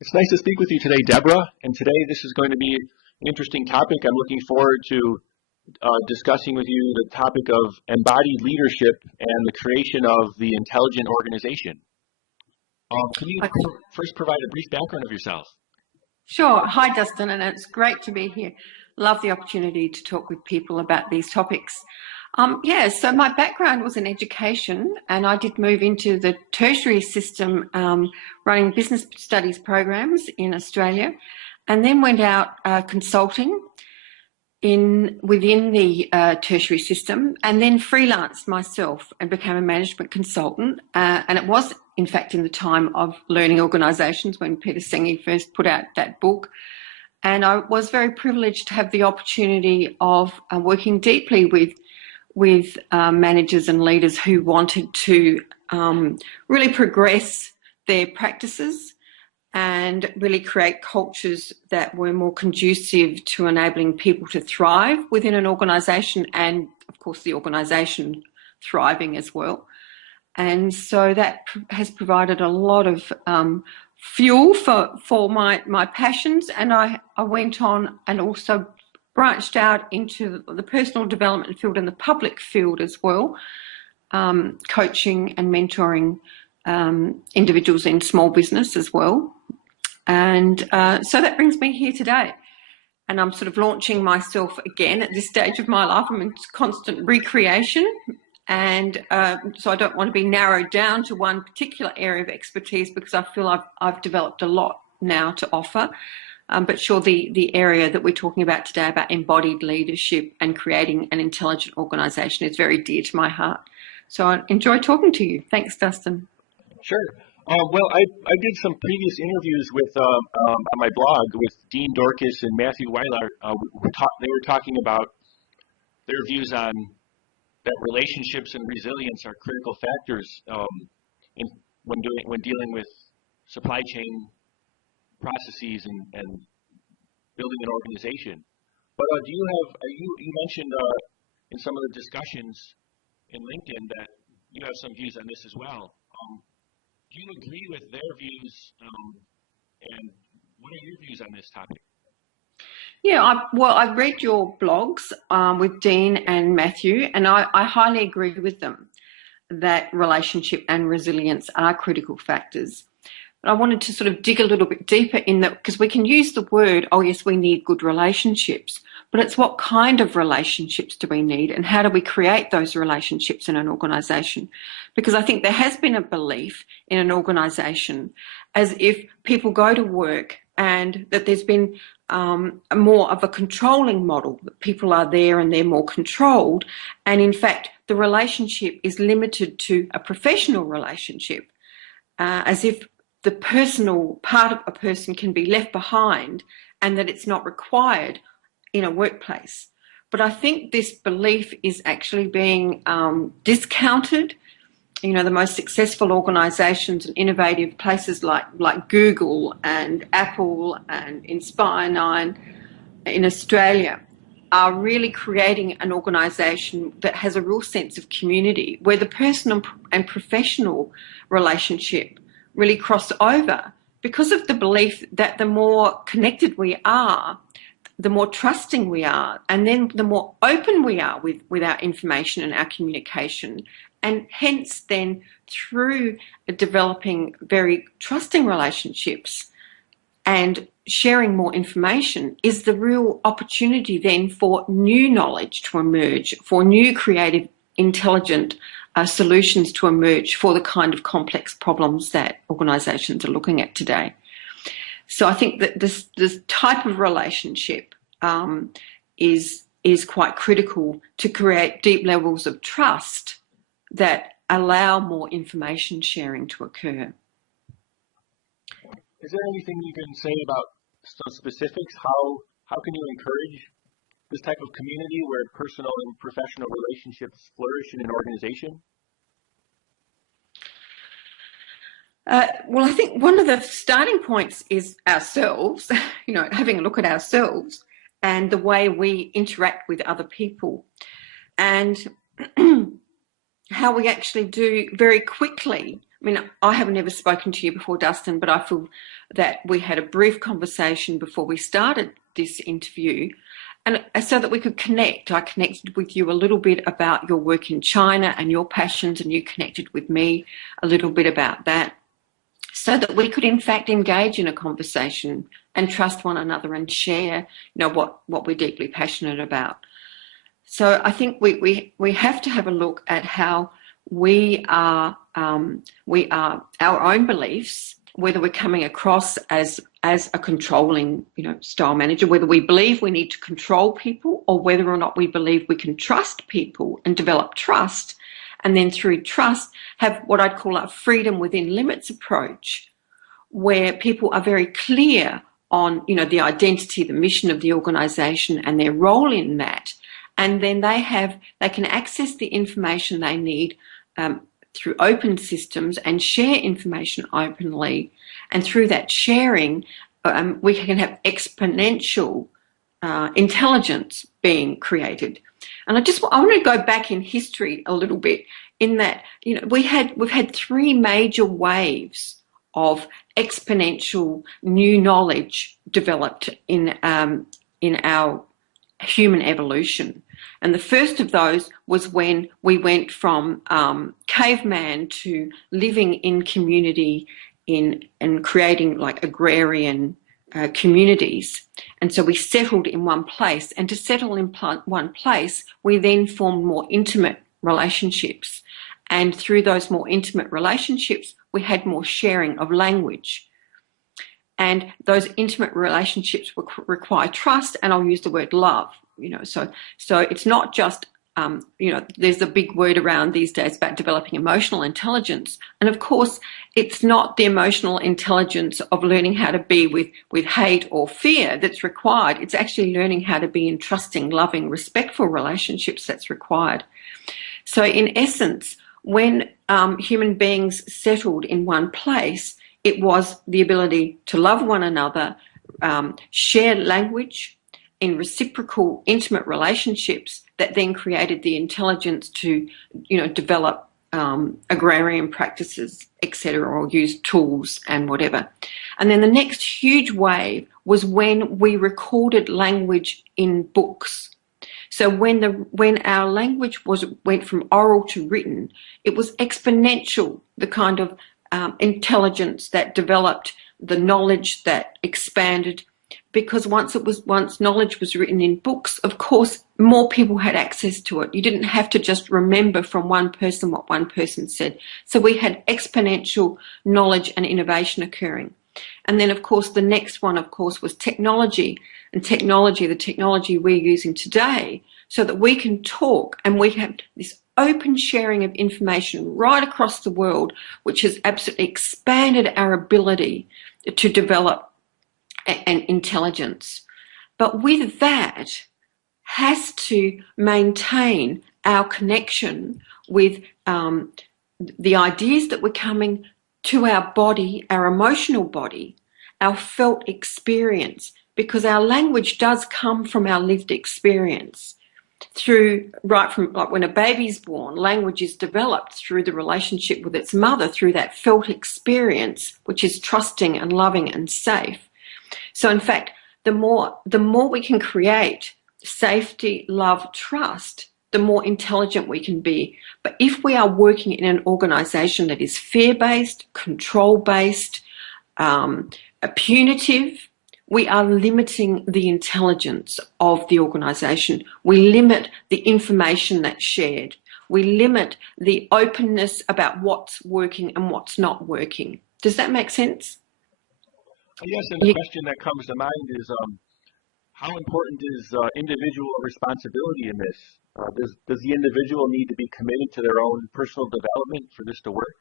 It's nice to speak with you today, Deborah. And today this is going to be an interesting topic. I'm looking forward to discussing with you the topic of embodied leadership and the creation of the intelligent organization. Can you Okay. first provide a brief background of yourself? Sure. Hi, Dustin, and it's great to be here. Love the opportunity to talk with people about these topics. So my background was in education, and I did move into the tertiary system, running business studies programs in Australia, and then went out consulting within the tertiary system, and then freelanced myself and became a management consultant. And it was, in fact, in the time of learning organisations when Peter Senge first put out that book. And I was very privileged to have the opportunity of working deeply with managers and leaders who wanted to really progress their practices and really create cultures that were more conducive to enabling people to thrive within an organisation and, of course, the organisation thriving as well. And so that has provided a lot of fuel for my passions. And I went on and also branched out into the personal development field and the public field as well, coaching and mentoring individuals in small business as well. And so that brings me here today. And I'm sort of launching myself again at this stage of my life. I'm in constant recreation. And so I don't want to be narrowed down to one particular area of expertise because I feel I've developed a lot now to offer. But sure, the area that we're talking about today about embodied leadership and creating an intelligent organisation is very dear to my heart. So I enjoy talking to you. Thanks, Dustin. Sure. Well, I did some previous interviews with on my blog with Dean Dorcas and Matthew Weiler. They were talking about their views on that relationships and resilience are critical factors when dealing with supply chain processes and building an organization. But you mentioned in some of the discussions in LinkedIn that you have some views on this as well. Do you agree with their views, and what are your views on this topic? Yeah, I read your blogs with Dean and Matthew, and I highly agree with them that relationship and resilience are critical factors. But I wanted to sort of dig a little bit deeper in that because we can use the word, oh yes, we need good relationships, but it's what kind of relationships do we need and how do we create those relationships in an organisation? Because I think there has been a belief in an organisation as if people go to work and that there's been more of a controlling model, that people are there and they're more controlled. And in fact, the relationship is limited to a professional relationship, as if the personal part of a person can be left behind and that it's not required in a workplace. But I think this belief is actually being discounted. You know, the most successful organisations and innovative places like Google and Apple and Inspire9 in Australia are really creating an organisation that has a real sense of community where the personal and professional relationship really cross over because of the belief that the more connected we are, the more trusting we are, and then the more open we are with our information and our communication. And hence then through developing very trusting relationships and sharing more information is the real opportunity then for new knowledge to emerge, for new creative, intelligent solutions to emerge for the kind of complex problems that organisations are looking at today. So I think that this type of relationship is quite critical to create deep levels of trust that allow more information sharing to occur. Is there anything you can say about some specifics? How can you encourage this type of community where personal and professional relationships flourish in an organization? Well, I think one of the starting points is ourselves, you know, having a look at ourselves and the way we interact with other people and how we actually do very quickly I mean, I have never spoken to you before, Dustin, but I feel that we had a brief conversation before we started this interview, and so that we could connect. I connected with you a little bit about your work in China and your passions, and you connected with me a little bit about that, so that we could in fact engage in a conversation and trust one another and share, what we're deeply passionate about. So I think we have to have a look at how we are our own beliefs, whether we're coming across as a controlling, style manager, whether we believe we need to control people, or whether or not we believe we can trust people and develop trust, and then through trust have what I'd call a freedom within limits approach, where people are very clear on, the identity, the mission of the organisation and their role in that. And then they can access the information they need through open systems and share information openly. And through that sharing, we can have exponential intelligence being created. And I want to go back in history a little bit, in that, we've had three major waves of exponential new knowledge developed in our human evolution. And the first of those was when we went from caveman to living in community and creating like agrarian communities. And so we settled in one place. And to settle in one place, we then formed more intimate relationships. And through those more intimate relationships, we had more sharing of language. And those intimate relationships require trust, and I'll use the word love. So it's not just, there's a big word around these days about developing emotional intelligence. And of course, it's not the emotional intelligence of learning how to be with hate or fear that's required. It's actually learning how to be in trusting, loving, respectful relationships that's required. So in essence, when human beings settled in one place, it was the ability to love one another, share language in reciprocal, intimate relationships that then created the intelligence to, develop agrarian practices, etc., or use tools and whatever. And then the next huge wave was when we recorded language in books. So when our language went from oral to written, it was exponential, the kind of intelligence that developed, the knowledge that expanded, because once knowledge was written in books, of course, more people had access to it. You didn't have to just remember from one person what one person said. So we had exponential knowledge and innovation occurring. And then, of course, the next one, of course, was technology. And the technology we're using today, so that we can talk and we have this open sharing of information right across the world, which has absolutely expanded our ability to develop an intelligence. But with that has to maintain our connection with the ideas that were coming to our body, our emotional body, our felt experience, because our language does come from our lived experience. Right from like when a baby's born, language is developed through the relationship with its mother, through that felt experience, which is trusting and loving and safe. So in fact, the more we can create safety, love, trust, the more intelligent we can be. But if we are working in an organisation that is fear-based, control-based, punitive, we are limiting the intelligence of the organisation. We limit the information that's shared. We limit the openness about what's working and what's not working. Does that make sense? Yes, and the question that comes to mind is, how important is individual responsibility in this? Does the individual need to be committed to their own personal development for this to work?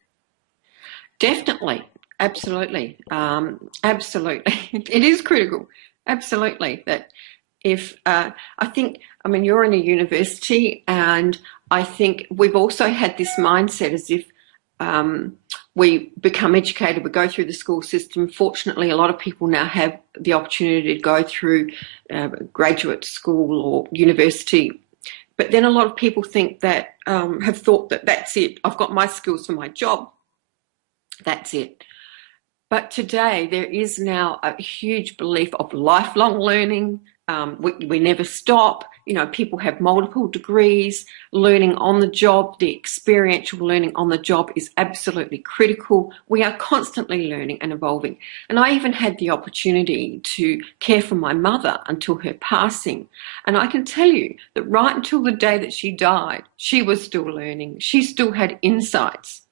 Definitely. Absolutely. Absolutely. It is critical. Absolutely. That if, you're in a university, and I think we've also had this mindset as if we become educated, we go through the school system. Fortunately, a lot of people now have the opportunity to go through graduate school or university. But then a lot of people think that, have thought that that's it. I've got my skills for my job. That's it. But today there is now a huge belief of lifelong learning. We never stop. You know, people have multiple degrees. Learning on the job, the experiential learning on the job is absolutely critical. We are constantly learning and evolving. And I even had the opportunity to care for my mother until her passing. And I can tell you that right until the day that she died, she was still learning. She still had insights.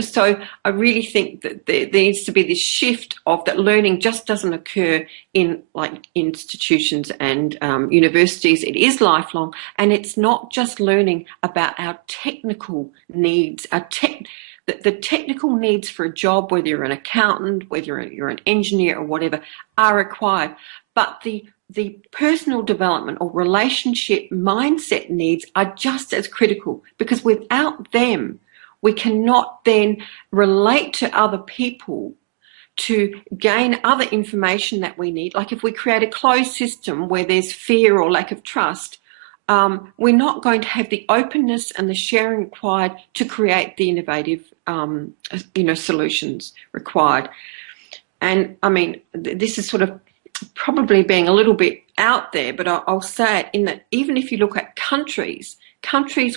So I really think that there needs to be this shift of that learning just doesn't occur in like institutions and universities. It is lifelong, and it's not just learning about our technical needs, the technical needs for a job, whether you're an accountant, whether you're an engineer or whatever, are required. But the personal development or relationship mindset needs are just as critical, because without them, we cannot then relate to other people to gain other information that we need. Like if we create a closed system where there's fear or lack of trust, we're not going to have the openness and the sharing required to create the innovative, solutions required. And I mean, this is sort of probably being a little bit out there, but I'll say it in that even if you look at countries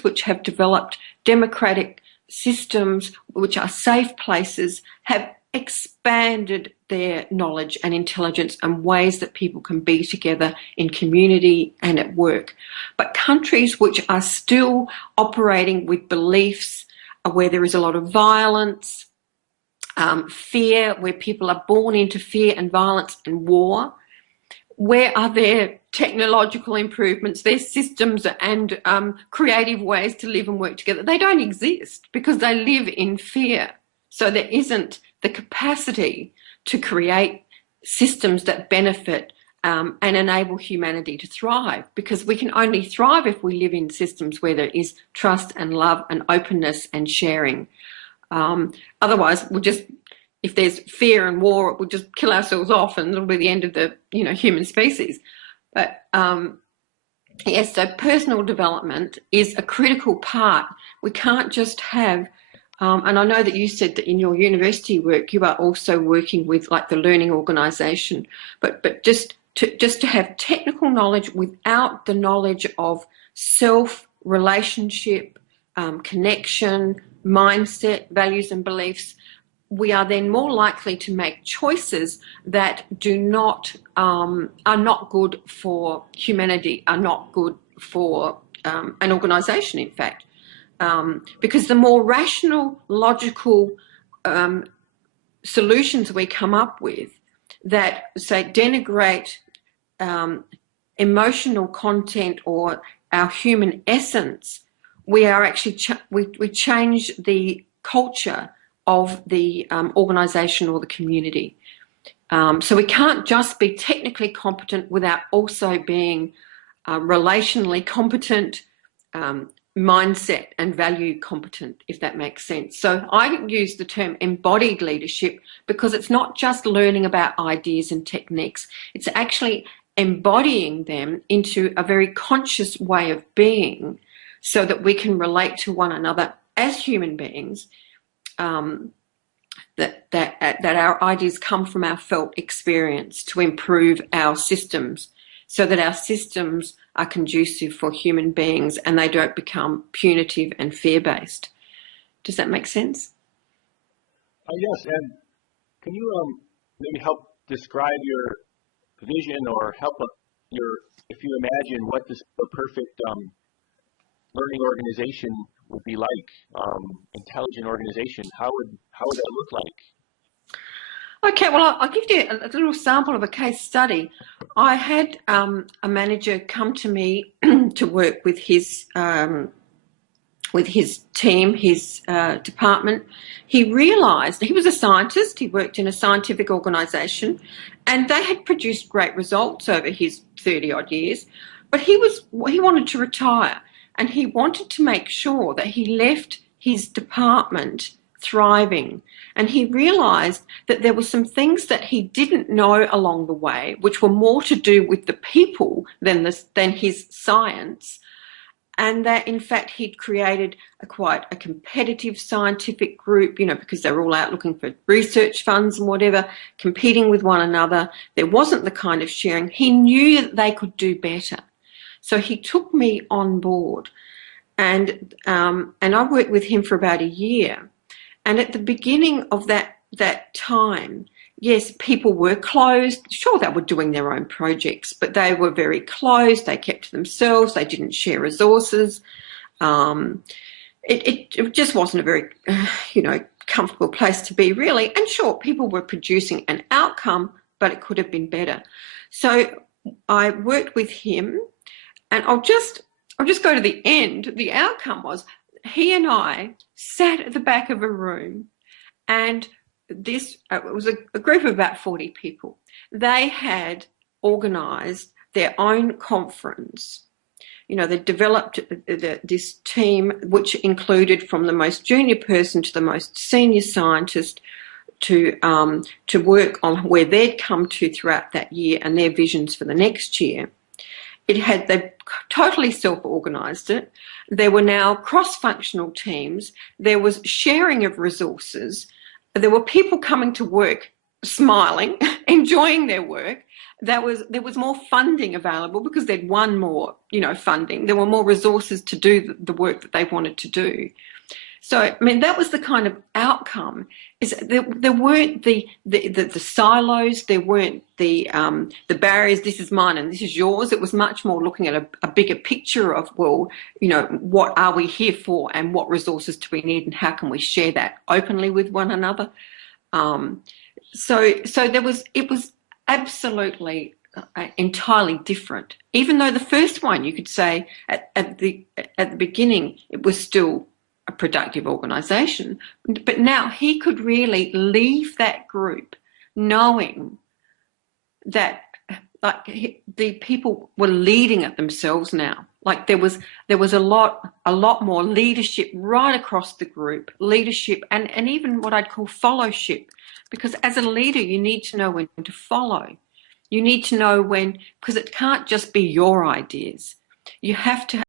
which have developed democratic systems, which are safe places, have expanded their knowledge and intelligence and ways that people can be together in community and at work. But countries which are still operating with beliefs where there is a lot of violence, fear, where people are born into fear and violence and war, where are their technological improvements, their systems and creative ways to live and work together? They don't exist because they live in fear. So there isn't the capacity to create systems that benefit and enable humanity to thrive, because we can only thrive if we live in systems where there is trust and love and openness and sharing. Otherwise, if there's fear and war, we'll just kill ourselves off and it'll be the end of the human species. But yes, so personal development is a critical part. We can't just have, and I know that you said that in your university work you are also working with like the learning organisation, but just to have technical knowledge without the knowledge of self, relationship, connection, mindset, values and beliefs, we are then more likely to make choices that are not good for humanity, are not good for an organisation, in fact. Because the more rational, logical solutions we come up with that, say, denigrate emotional content or our human essence, we are actually we change the culture of the organisation or the community. So we can't just be technically competent without also being relationally competent, mindset and value competent, if that makes sense. So I use the term embodied leadership because it's not just learning about ideas and techniques, it's actually embodying them into a very conscious way of being so that we can relate to one another as human beings. That our ideas come from our felt experience to improve our systems so that our systems are conducive for human beings and they don't become punitive and fear-based. Does that make sense? Yes, and can you maybe help describe your vision or help if you imagine what the perfect learning organization would be like, intelligent organization, how would that look like? Okay, well, I'll give you a little sample of a case study. I had a manager come to me to work with his team, his department. He realised he was a scientist. He worked in a scientific organisation, and they had produced great results over his 30-odd years. But he wanted to retire. And he wanted to make sure that he left his department thriving. And he realised that there were some things that he didn't know along the way, which were more to do with the people than his science. and that in fact he'd created quite a competitive scientific group, you know, because they were all out looking for research funds and whatever, competing with one another. There wasn't the kind of sharing. He knew that they could do better. So he took me on board, and I worked with him for about a year. And at the beginning of that time, yes, people were closed. Sure, they were doing their own projects, but they were very closed. They kept to themselves. They didn't share resources. It just wasn't a very, comfortable place to be, really. And sure, people were producing an outcome, but it could have been better. So I worked with him, and I'll just go to the end. The outcome was he and I sat at the back of a room, and this it was a group of about 40 people. They had organised their own conference. You know, they developed this team, which included from the most junior person to the most senior scientist, to work on where they'd come to throughout that year and their visions for the next year. They totally self-organised it. There were now cross-functional teams. There was sharing of resources. There were people coming to work smiling, enjoying their work. There was more funding available because they'd won more, funding. There were more resources to do the work that they wanted to do. So, I mean, that was the kind of outcome. Is there weren't the silos, there weren't the barriers. This is mine and this is yours. It was much more looking at a bigger picture of, well, what are we here for, and what resources do we need, and how can we share that openly with one another. So it was absolutely entirely different. Even though the first one, you could say at the beginning, it was still a productive organisation, but now he could really leave that group knowing that the people were leading it themselves now. Like there was a lot more leadership right across the group, leadership and even what I'd call fellowship, because as a leader you need to know when to follow. You need to know when, because it can't just be your ideas. You have to